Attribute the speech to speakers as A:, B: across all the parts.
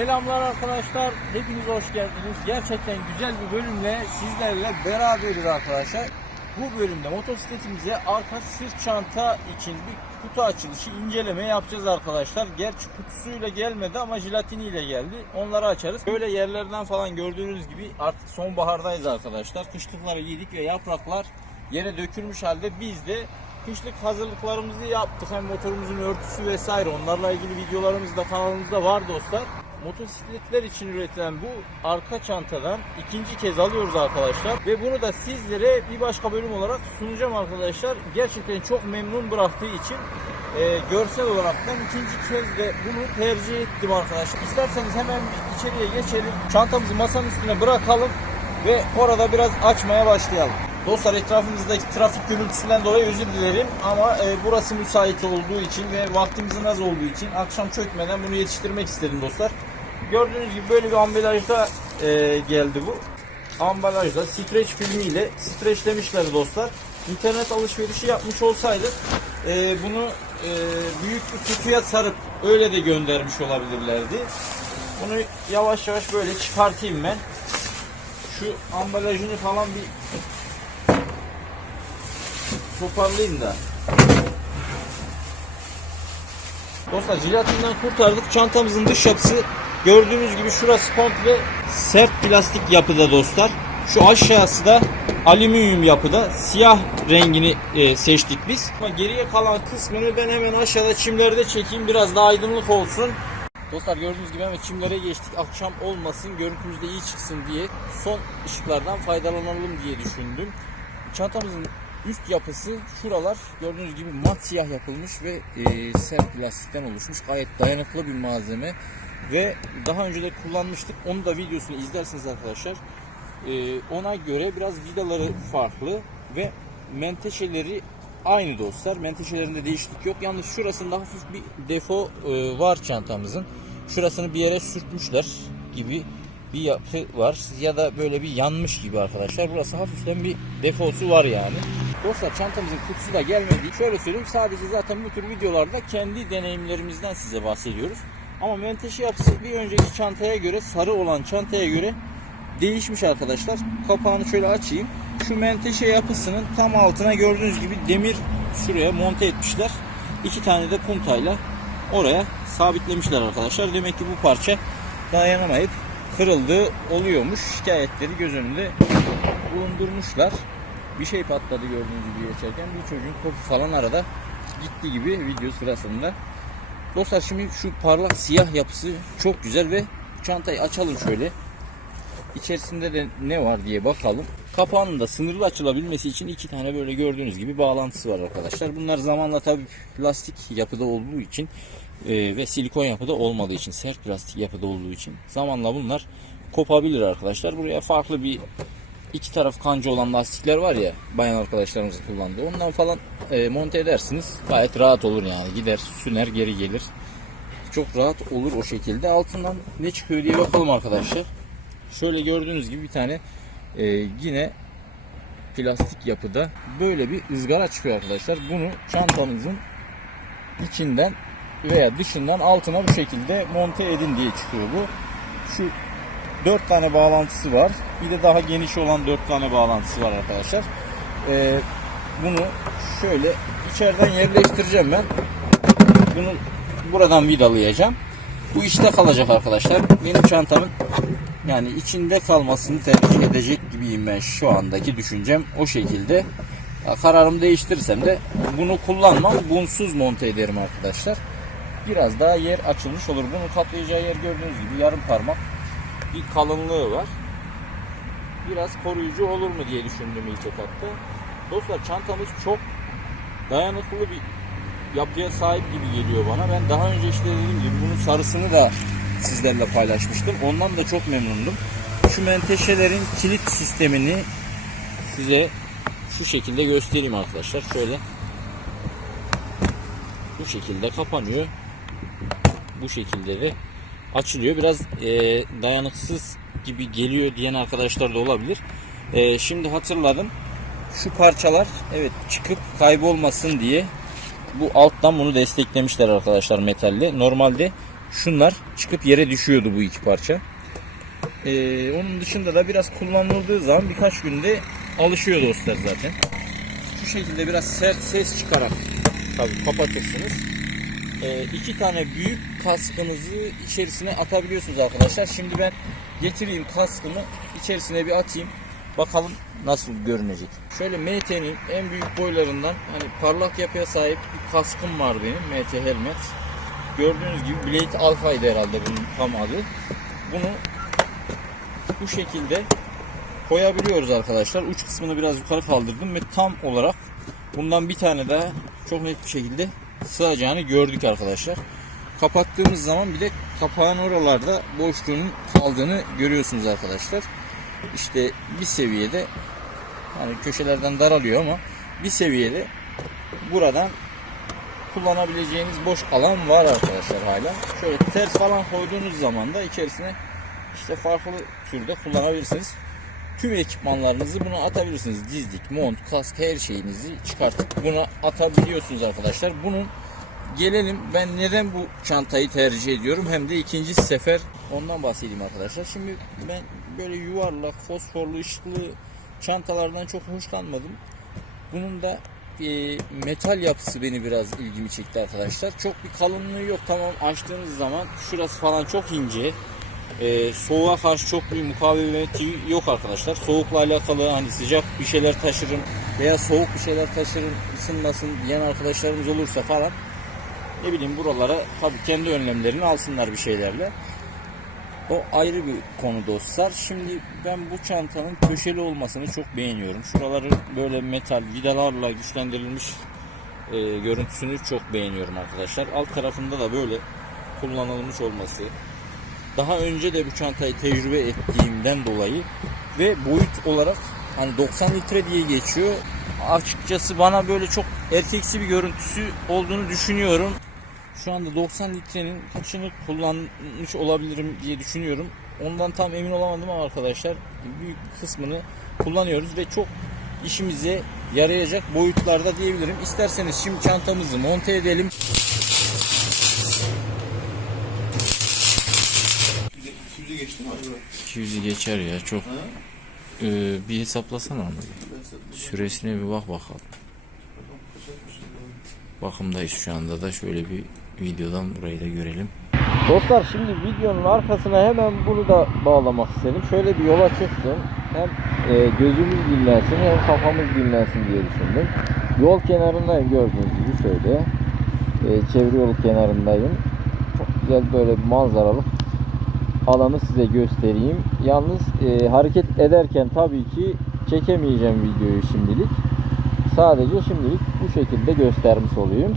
A: Selamlar arkadaşlar. Hepiniz hoş geldiniz. Gerçekten güzel bir bölümle sizlerle beraberiz arkadaşlar. Bu bölümde motosikletimize arka sırt çanta için bir kutu açılışı inceleme yapacağız arkadaşlar. Gerçi kutusuyla gelmedi ama jelatiniyle geldi. Onları açarız. Böyle yerlerden falan gördüğünüz gibi artık sonbahardayız arkadaşlar. Kışlıkları giydik ve yapraklar yere dökülmüş halde biz de kışlık hazırlıklarımızı yaptık. Hem motorumuzun örtüsü vesaire onlarla ilgili videolarımız da kanalımızda var dostlar. Motosikletler için üretilen bu arka çantadan ikinci kez alıyoruz arkadaşlar. Ve bunu da sizlere bir başka bölüm olarak sunacağım arkadaşlar. Gerçekten çok memnun bıraktığı için e, görsel olaraktan ikinci kez de bunu tercih ettim arkadaşlar. İsterseniz hemen içeriye geçelim. Çantamızı masanın üstüne bırakalım ve orada biraz açmaya başlayalım. Dostlar etrafımızdaki trafik gürültüsünden dolayı özür dilerim ama e, burası müsait olduğu için ve vaktimizin az olduğu için akşam çökmeden bunu yetiştirmek istedim dostlar. Gördüğünüz gibi böyle bir ambalajda e, geldi bu. Ambalajda streç filmiyle streçlemişler dostlar. İnternet alışverişi yapmış olsaydık e, bunu e, büyük bir kutuya sarıp öyle de göndermiş olabilirlerdi. Bunu yavaş yavaş böyle çıkartayım ben. Şu ambalajını falan bir toparlayayım da. Dostlar jelatinden kurtardık. Çantamızın dış yapısı gördüğünüz gibi şurası komple sert plastik yapıda dostlar. Şu aşağısı da alüminyum yapıda. Siyah rengini e, seçtik biz. Ama geriye kalan kısmını ben hemen aşağıda çimlerde çekeyim. Biraz daha aydınlık olsun. Dostlar gördüğünüz gibi hemen çimlere geçtik. Akşam olmasın, görüntümüz de iyi çıksın diye son ışıklardan faydalanalım diye düşündüm. Çantamızın üst yapısı şuralar gördüğünüz gibi mat siyah yapılmış ve e, sert plastikten oluşmuş. Gayet dayanıklı bir malzeme ve daha önce de kullanmıştık. Onu da videosunu izlersiniz arkadaşlar. E, ona göre biraz vidaları farklı ve menteşeleri aynı dostlar. Menteşelerinde değişiklik yok. Yalnız şurasında hafif bir defo e, var çantamızın. Şurasını bir yere sürtmüşler gibi bir yapı var ya da böyle bir yanmış gibi arkadaşlar. Burası hafiften bir defosu var yani. Dostlar çantamızın kutusu da gelmedi. Şöyle söyleyeyim sadece zaten bu tür videolarda kendi deneyimlerimizden size bahsediyoruz. Ama menteşe yapısı bir önceki çantaya göre sarı olan çantaya göre değişmiş arkadaşlar. Kapağını şöyle açayım. Şu menteşe yapısının tam altına gördüğünüz gibi demir şuraya monte etmişler. İki tane de puntayla oraya sabitlemişler arkadaşlar. Demek ki bu parça dayanamayıp kırıldığı oluyormuş. Şikayetleri göz önünde bulundurmuşlar. Bir şey patladı gördüğünüz gibi geçerken. Bir çocuğun kopu falan arada gitti gibi video sırasında. Dostlar şimdi şu parlak siyah yapısı çok güzel ve çantayı açalım şöyle. İçerisinde de ne var diye bakalım. Kapağının da sınırlı açılabilmesi için iki tane böyle gördüğünüz gibi bağlantısı var arkadaşlar. Bunlar zamanla tabi plastik yapıda olduğu için e, ve silikon yapıda olmadığı için sert plastik yapıda olduğu için zamanla bunlar kopabilir arkadaşlar. Buraya farklı bir iki taraf kanca olan lastikler var ya bayan arkadaşlarımızın kullandığı ondan falan e, monte edersiniz. Gayet rahat olur yani gider süner geri gelir. Çok rahat olur o şekilde. Altından ne çıkıyor diye bakalım arkadaşlar. Şöyle gördüğünüz gibi bir tane e, yine plastik yapıda böyle bir ızgara çıkıyor arkadaşlar. Bunu çantanızın içinden veya dışından altına bu şekilde monte edin diye çıkıyor bu. Şu 4 tane bağlantısı var. Bir de daha geniş olan 4 tane bağlantısı var arkadaşlar. Ee, bunu şöyle içeriden yerleştireceğim ben. Bunu buradan vidalayacağım. Bu işte kalacak arkadaşlar. Benim çantamın yani içinde kalmasını tercih edecek gibiyim ben şu andaki düşüncem o şekilde. Ya kararımı değiştirirsem de bunu kullanmam. Bunsuz monte ederim arkadaşlar. Biraz daha yer açılmış olur. Bunu kaplayacağı yer gördüğünüz gibi yarım parmak bir kalınlığı var. Biraz koruyucu olur mu diye düşündüm ilk etapta. Dostlar çantamız çok dayanıklı bir yapıya sahip gibi geliyor bana. Ben daha önce işte dediğim gibi bunun sarısını da sizlerle paylaşmıştım. Ondan da çok memnundum. Şu menteşelerin kilit sistemini size şu şekilde göstereyim arkadaşlar. Şöyle bu şekilde kapanıyor. Bu şekilde de açılıyor. Biraz e, dayanıksız gibi geliyor diyen arkadaşlar da olabilir. E, şimdi hatırladım. Şu parçalar evet çıkıp kaybolmasın diye bu alttan bunu desteklemişler arkadaşlar metalle. Normalde şunlar çıkıp yere düşüyordu bu iki parça. Ee, onun dışında da biraz kullanıldığı zaman birkaç günde alışıyor dostlar zaten. Şu şekilde biraz sert ses çıkarak tabii kapatırsınız. Ee, iki tane büyük kaskınızı içerisine atabiliyorsunuz arkadaşlar. Şimdi ben getireyim kaskımı içerisine bir atayım. Bakalım nasıl görünecek. Şöyle MT'nin en büyük boylarından hani parlak yapıya sahip bir kaskım var benim. MT Helmet. Gördüğünüz gibi Blade Alpha'ydı herhalde bunun tam adı. Bunu bu şekilde koyabiliyoruz arkadaşlar. Uç kısmını biraz yukarı kaldırdım ve tam olarak bundan bir tane daha çok net bir şekilde sığacağını gördük arkadaşlar. Kapattığımız zaman bir de kapağın oralarda boşluğunun kaldığını görüyorsunuz arkadaşlar. İşte bir seviyede hani köşelerden daralıyor ama bir seviyede buradan kullanabileceğiniz boş alan var arkadaşlar hala. Şöyle ters falan koyduğunuz zaman da içerisine işte farklı türde kullanabilirsiniz. Tüm ekipmanlarınızı buna atabilirsiniz. Dizlik, mont, kask her şeyinizi çıkartıp buna atabiliyorsunuz arkadaşlar. Bunun gelelim ben neden bu çantayı tercih ediyorum hem de ikinci sefer ondan bahsedeyim arkadaşlar. Şimdi ben böyle yuvarlak, fosforlu, ışıklı çantalardan çok hoşlanmadım. Bunun da e, metal yapısı beni biraz ilgimi çekti arkadaşlar. Çok bir kalınlığı yok. Tamam açtığınız zaman şurası falan çok ince. E, soğuğa karşı çok bir mukavemeti yok arkadaşlar. Soğukla alakalı hani sıcak bir şeyler taşırım veya soğuk bir şeyler taşırım ısınmasın diyen arkadaşlarımız olursa falan ne bileyim buralara tabii kendi önlemlerini alsınlar bir şeylerle. O ayrı bir konu dostlar. Şimdi ben bu çantanın köşeli olmasını çok beğeniyorum. Şuraları böyle metal vidalarla güçlendirilmiş e, görüntüsünü çok beğeniyorum arkadaşlar. Alt tarafında da böyle kullanılmış olması. Daha önce de bu çantayı tecrübe ettiğimden dolayı ve boyut olarak hani 90 litre diye geçiyor. Açıkçası bana böyle çok erkeksi bir görüntüsü olduğunu düşünüyorum. Şu anda 90 litrenin kaçını kullanmış olabilirim diye düşünüyorum. Ondan tam emin olamadım ama arkadaşlar büyük kısmını kullanıyoruz ve çok işimize yarayacak boyutlarda diyebilirim. İsterseniz şimdi çantamızı monte edelim. 200'ü geçer ya çok. Ee, bir hesaplasana onu. Süresine bir bak bakalım. Bakımdayız şu anda da şöyle bir videodan burayı da görelim. Dostlar şimdi videonun arkasına hemen bunu da bağlamak istedim. Şöyle bir yola çıktım. Hem e, gözümüz dinlensin hem kafamız dinlensin diye düşündüm. Yol kenarındayım gördüğünüz gibi şöyle. E, çevre yol kenarındayım. Çok güzel böyle bir manzaralı alanı size göstereyim. Yalnız e, hareket ederken tabii ki çekemeyeceğim videoyu şimdilik. Sadece şimdilik bu şekilde göstermiş olayım.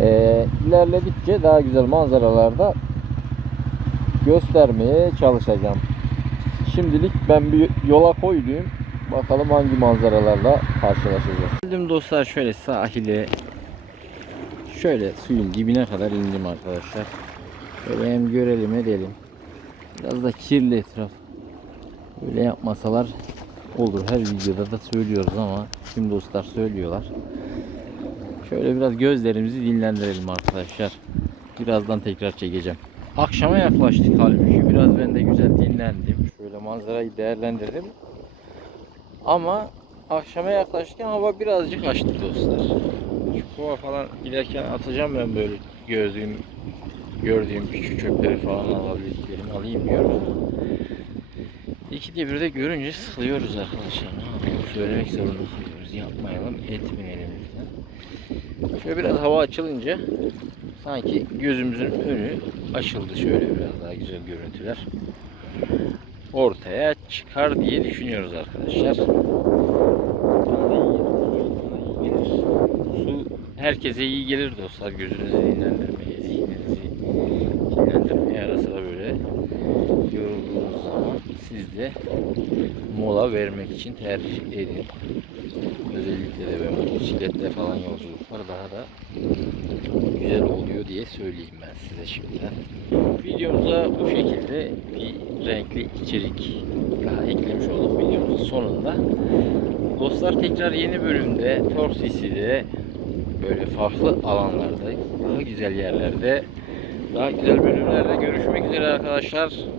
A: E, ilerledikçe daha güzel manzaralarda göstermeye çalışacağım. Şimdilik ben bir yola koydum. Bakalım hangi manzaralarla karşılaşacağız. Geldim dostlar şöyle sahile şöyle suyun dibine kadar indim arkadaşlar. Şöyle hem görelim edelim. Biraz da kirli etraf. Böyle yapmasalar olur. Her videoda da söylüyoruz ama şimdi dostlar söylüyorlar. Şöyle biraz gözlerimizi dinlendirelim arkadaşlar. Birazdan tekrar çekeceğim. Akşama yaklaştık halbuki. Biraz ben de güzel dinlendim. Şöyle manzarayı değerlendirdim. Ama akşama yaklaştık hava birazcık açtı dostlar. Şu kova falan giderken atacağım ben böyle gördüğüm gördüğüm küçük çöpleri falan alabildiklerimi alayım diyorum İkide bir de görünce sıkılıyoruz arkadaşlar. Söylemek zorunda kalıyoruz. Yapmayalım, etmeyelim. lütfen. Şöyle biraz hava açılınca sanki gözümüzün önü açıldı. Şöyle biraz daha güzel görüntüler ortaya çıkar diye düşünüyoruz arkadaşlar. Su herkese iyi gelir dostlar. Gözünüzü dinlendirmeye, zihninizi dinlendirmeye ara sıra böyle yorulduğunuz zaman siz de mola vermek için tercih edin. Özellikle de böyle motosikletle falan yolculuklar daha da güzel oluyor diye söyleyeyim ben size şimdiden. Videomuza bu şekilde bir renkli içerik daha eklemiş olduk videomuzun sonunda. Dostlar tekrar yeni bölümde Torsisi'de böyle farklı alanlarda, daha güzel yerlerde, Daha güzel bölümlerde görüşmek üzere arkadaşlar.